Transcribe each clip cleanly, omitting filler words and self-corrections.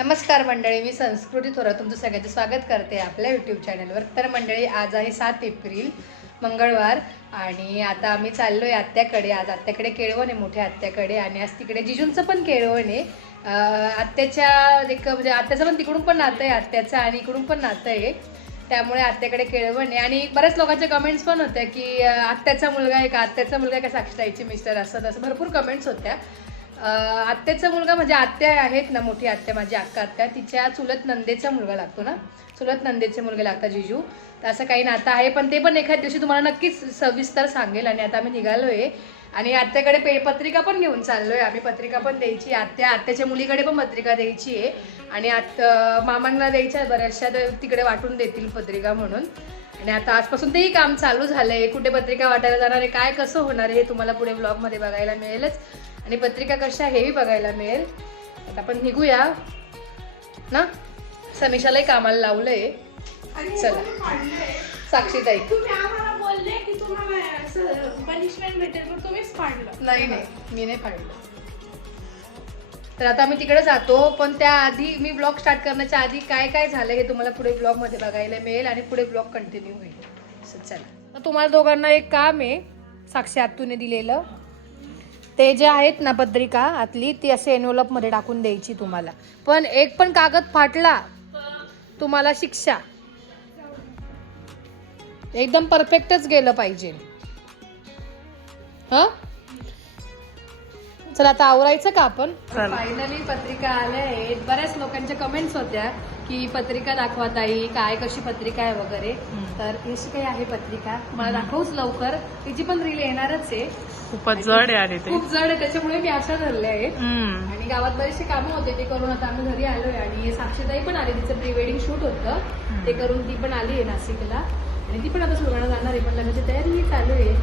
नमस्कार मंडळी, मी संस्कृती थोरात तुमचं सगळ्यांचं स्वागत करते आपल्या यूट्यूब चॅनलवर. तर मंडळी, आज आहे 7 एप्रिल मंगळवार आणि आता आम्ही चाललो आहे आत्याकडे. आज आत्याकडे केळवण आहे, मोठ्या आत्याकडे, आणि आज तिकडे जिजूंचं पण केळवण आहे. आत्याच्या एक म्हणजे आत्याचं पण तिकडून पण नातं आहे आत्याचं आणि इकडून पण नातं आहे, त्यामुळे आत्याकडे केळवण आहे. आणि बऱ्याच लोकांच्या कमेंट्स पण होत्या की आत्याचा मुलगा आहे का, आत्याचा मुलगा आहे का साक्षीताईचे मिस्टर, असं तसं भरपूर कमेंट्स होत्या. आत्याचा मुलगा म्हणजे आत्या आहेत ना, मोठी आत्या माझी अक्का आत्या, तिच्या चुलत नंदेचा मुलगा लागतो ना, चुलत नंदेचे मुलगे लागतात जिजू. तर असं काही नातं आहे, पण ते पण एखाद्या दिवशी तुम्हाला नक्कीच सविस्तर सांगेल. आणि आता आम्ही निघालो आहे आणि आत्याकडे पत्रिका पण घेऊन चाललो आहे आम्ही. पत्रिका पण द्यायची, आत्याच्या मुलीकडे पण पत्रिका द्यायची आहे आणि मामांना द्यायच्या बऱ्याचशा, तिकडे वाटून देतील पत्रिका म्हणून. आणि आता आजपासून तेही काम चालू झालं आहे. कुठे पत्रिका वाटायला जाणार आहे, काय कसं होणार आहे, हे तुम्हाला पुढे ब्लॉगमध्ये बघायला मिळेलच. आणि पत्रिका कशा हेही बघायला मिळेल. आता आपण निघूया ना, समीक्षालाही कामाला लावलंय. चला साक्षीताई, नाही मी नाही पाडलं. तर आता आम्ही तिकडे जातो, पण त्याआधी मी ब्लॉग स्टार्ट करण्याच्या आधी काय काय झालं हे तुम्हाला पुढे ब्लॉगमध्ये बघायला मिळेल आणि पुढे ब्लॉग कंटिन्यू होईल. चला, तर तुम्हाला दोघांना एक काम आहे साक्षी आत्तूने दिलेलं. ते जे आहेत ना पत्रिका आतली, ती असे एनव्हलपमध्ये टाकून द्यायची तुम्हाला. पण एक पण कागद फाटला तुम्हाला शिक्षा. एकदम परफेक्टच गेलं पाहिजे. हा, चला आता आवरायचं का आपण. फायनली पत्रिका आल्या आहेत. बऱ्याच लोकांच्या कमेंट्स होत्या की पत्रिका दाखवा ताई, काय कशी पत्रिका आहे वगैरे. तर अशी काही आहे पत्रिका, मला दाखवूच लवकर. तिची पण रील येणारच आहे. खूपच जड आहे, खूप जड आहे, त्याच्यामुळे मी अशा धरले आहेत. आणि गावात बरेचसे कामं होते, ते करून आता आम्ही घरी आलोय. आणि साक्षीताई पण आली, तिचं प्री वेडिंग शूट होतं, ते करून ती पण आली आहे नाशिकला. आणि ती पण आता सुरुवात जाणार आहे, पण लग्नाची तयारी चालू आहे.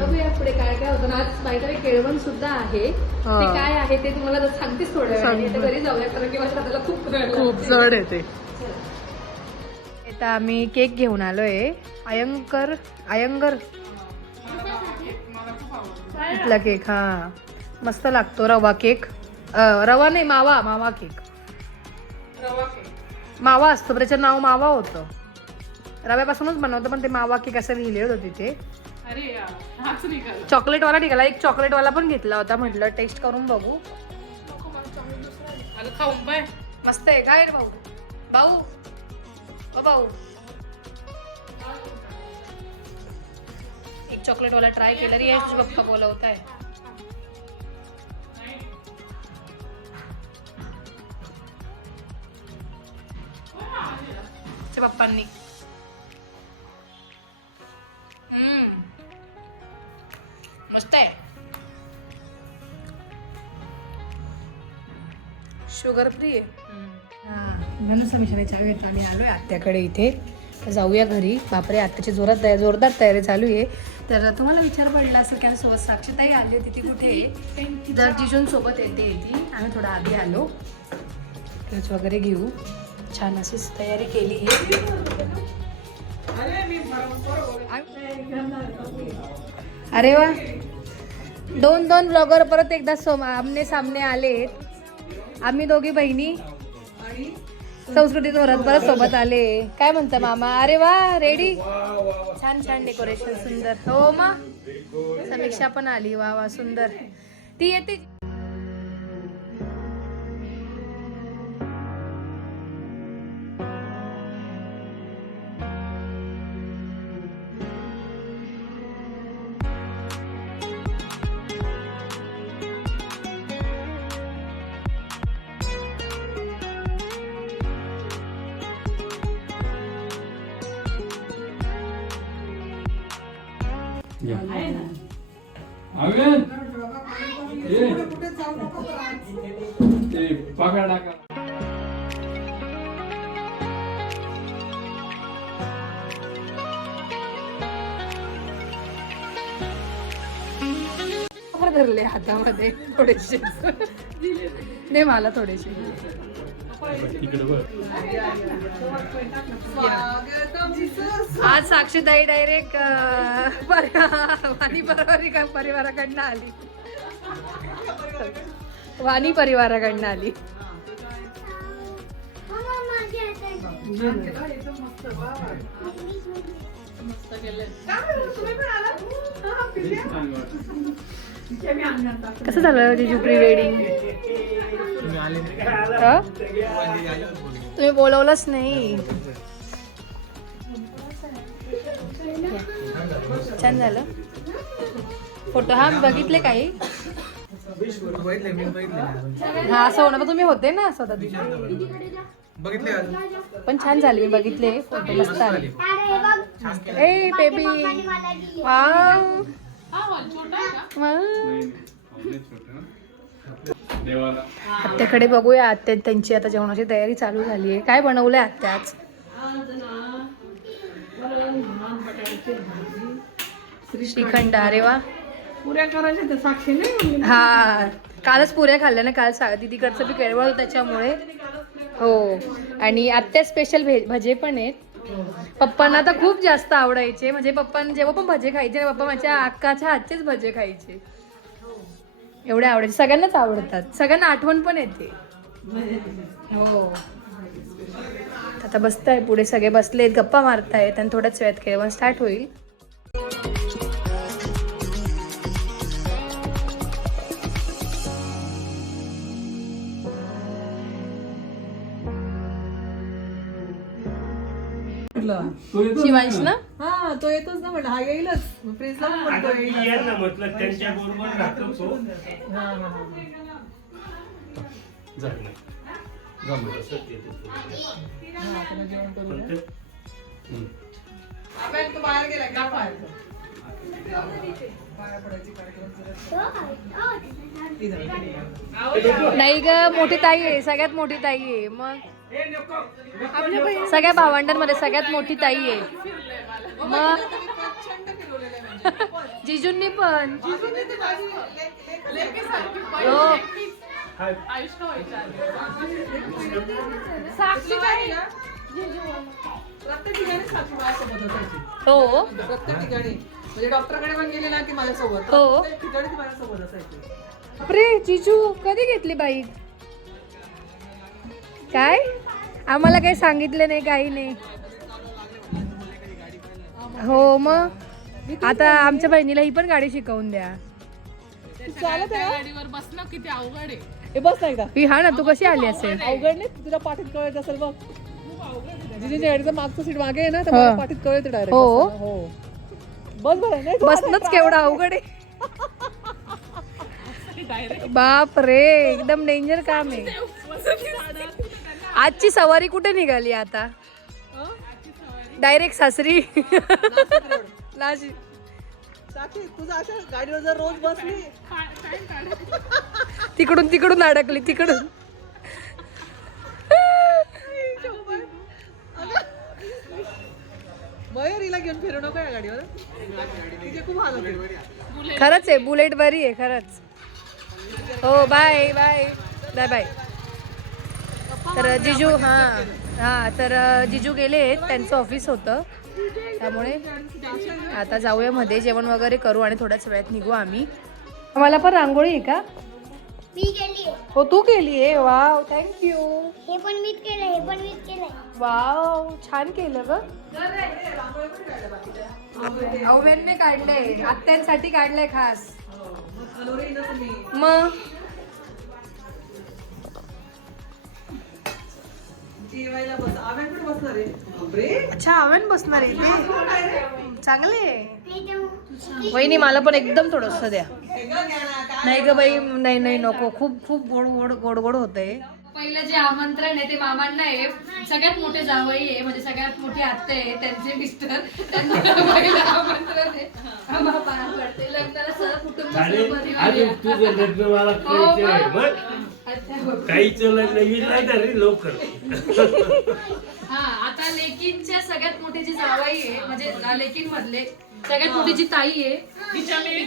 बघूया पुढे काय काय होतं. आज बायकडे केळवण सुद्धा आहे, ते काय आहे ते तुम्हाला सांगतेच थोड्या वेळाने. घरी जाऊया, कारण की माझ्या हाताला खूप जड आहे ते. आता आम्ही केक घेऊन आलोय. अयंगर इथला केक, हा मस्त लागतो. रवा केक, रवा नाही मावा केक. मावा असतो, त्याचं नाव मावा होतं. रव्यापासूनच बनवतं, पण ते मावा केक असं लिहिलेलं होतं तिथे. चॉकलेटवाला निघाला, एक चॉकलेटवाला पण घेतला होता. म्हटलं टेस्ट करून बघू. मस्त आहे. काय रे भाऊ एक चॉकलेट वाला ट्राय केलं रे, यश पप्पा बोलवताय. पप्पांनी मस्त आहे. शुगर फ्री आहे. म्हणून समीक्षाने घेतला. आम्ही आलोय आत्याकडे इथे. तर जाऊया घरी. बापरे, आत्याची जोरदार तयारी चालू आहे. तर तुम्हाला विचार पडला असं की सोबत साक्षीताई आली होती, ती कुठे आहे? जर जिजूंसोबत येते ती. आम्ही थोडा आधी आलो. ड्रेस वगैरे घेऊ. छान अशीच तयारी केली आहे. अरे वा, दोन ब्लॉगर परत एकदा आमने सामने आले. आम्ही दोघी बहिणी संस्कृती थोरात परत सोबत आले. काय म्हणता मामा? अरे वा, रेडी. छान डेकोरेशन, सुंदर. हो मा, समीक्षा पण आली. वा सुंदर. ती येते. धरले हातामध्ये थोडेसे. दे मला थोडेसे. आज साक्षीताई डायरेक्ट परिवाराकडनं आली. वाणी परिवाराकडनं आली. कसं झालं जिजू प्री वेडिंग? तुम्ही बोलवलंच नाही. छान झालं फोटो. हा बघितले काही हा असं होणार. तुम्ही होते ना स्वतः बघितले पण छान झाले. मी बघितले फोटो मस्त आले. ए बेबी वाव. आत्याकडे बघूया. आत्या त्यांची आता जेवणाची तयारी चालू झाली आहे. काय बनवलंय आत्या आज? श्रीखंड. अरे वा. पुऱ्या करायच्या तर साक्षी नाही. हा कालच पुऱ्या खाल्ल्या ना. काल दीदीकडचं बी केळवळ होतं त्याच्यामुळे. हो आणि आत्या स्पेशल भजे पण आहेत. पप्पांना तर खूप जास्त आवडायचे. म्हणजे पप्पांना जेव्हा पण भजे खायचे पप्पा माझ्या अक्काच्या हातचेच भजे खायचे. एवढे आवडायचे. सगळ्यांनाच आवडतात. सगळ्यांना आठवण पण येते. हो आता बसताय पुढे सगळे बसलेत गप्पा मारतायत आणि थोड्याच वेळात केळवण स्टार्ट होईल. शिवांश ना. हा तो येतोच ना म्हटलं. हा येईलच फ्रीजला म्हटलं त्यांच्या बरोबर राहतो तो. बाहेर गेला का बाहेर नाही ग मोठी ताई आहे. सगळ्यात मोठी ताई आहे. मग सगळ्या भावंडांमध्ये सगळ्यात मोठी ताई आहे. मग जिजूंनी पण हो. प्रत्येक ठिकाणी साक्षी माझ्यासोबत असायची. हो प्रत्येक ठिकाणी म्हणजे डॉक्टरकडे पण गेले ना की माझ्यासोबत. हो. प्रत्येक ठिकाणी ती माझ्यासोबत असायची. अरे जिजू कधी घेतली बाईक? काय आम्हाला काही सांगितलं नाही काही नाही. हो मग आता आमच्या बहिणीला ही पण गाडी शिकवून द्या. चालत आहे गाडीवर बसणं किती अवघड आहे. हे बस नाही का ही हा ना तू कशी आली असेल? अवघड नाही. तुझ्या पाठीत कळत असेल बघ. जिजेच्या गाडीचं मागचं सीट मागे आहे ना तर मला पाठीत कळत डायरेक्ट. हो. हो बस बरं नाही बसणंच केवढं अवघड आहे. बाप रे एकदम डेंजर काम आहे. आजची सवारी कुठे निघाली आता? डायरेक्ट सासरी. नाशिक. साक्षी तुझं अशा गाडीवर जर रोज बसली तिकडून तिकडून अडकली तिकडून. मयुरीला घेऊन फिरू नको या गाडीवर. तिचे खूप हाल होते. खरंच आहे बुलेट बरी आहे खरंच. हो बाय बाय बाय बाय. तर जिजू हा तर जिजू गेले. त्यांचं ऑफिस होतं त्यामुळे आता जाऊया मध्ये जेवण वगैरे करू आणि थोड्याच वेळात निघू आम्ही. मला पण रांगोळी आहे का? मी केली आहे. हो तू केली आहे. Wow thank you. हे पण मीच केलं, हे पण मीच केलंय. वाव छान केलं ग. अव्याने काढलंय. आत्यांसाठी काढलंय खास. मग जेवायला बस. आव्यान पण बसणार आहे. बापरे. अच्छा अव्यान बसणार आहे ते. चांगले आहे. ते देऊ. वहिनी मला पण एकदम थोडंसं द्या. हे गं घ्या ना. काय नाही ग बाई नाही नाही नको. खूप खूप गोड गोड गोड गोड होतंय. पहिलं जे आमंत्रण आहे ते मामांना आहे. सगळ्यात मोठे जावई आहे म्हणजे सगळ्यात मोठी आत्या आहे त्यांचे मिस्टर. त्यांना पहिलं आमंत्रण आहे. आम्हाला पाया पडते. लग्नाला सहकुटुंब सहपरिवार या. तुझं लग्न मला करायचं आहे. मग अच्छा, हो. काहीचं लग्न येईल नाही ना रे लवकर. हा आता लेकींच्या सगळ्यात मोठी जी जावई आहे म्हणजे लेकीन मधले सगळ्यात मोठी जी ताई आहे तिच्या मी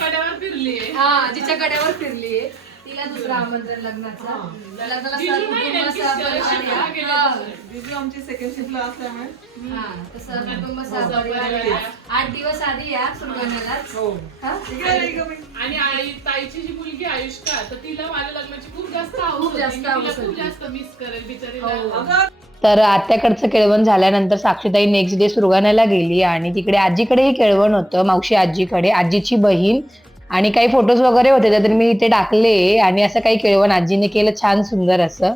कड्यावर फिरलीये. हा जिच्या कड्यावर फिरलीये तिला दुसरं आमंत्रण लग्नाचा. लग्नाला सहकुटुंब सहपरिवार या. हा. जिजू आमची सेकंड शिफ्टला असल्यामुळे हा, तर सहकुटुंब सहपरिवार या. 8 दिवस आधी या सुरगण्यालाच. हो. हा? आणि आई ताईची जी मुलगी आयुष्का तर तिला माझ्या लग्नाची खूप जास्त हौस खूप जास्त होती. मी हौस तिला खूप होती. जास्त मिस करेल बिचारी. हो. अगं तर आत्याकडचं केळवण झाल्यानंतर साक्षीताई नेक्स्ट डे सुरगाण्याला गेली आणि तिकडे आजीकडेही केळवण होतं, मावशी आजीकडे, आजीची बहीण, आणि काही फोटोज वगैरे होते तर मी इथे टाकले. आणि असं काही केळवण आजीने केलं छान सुंदर असं.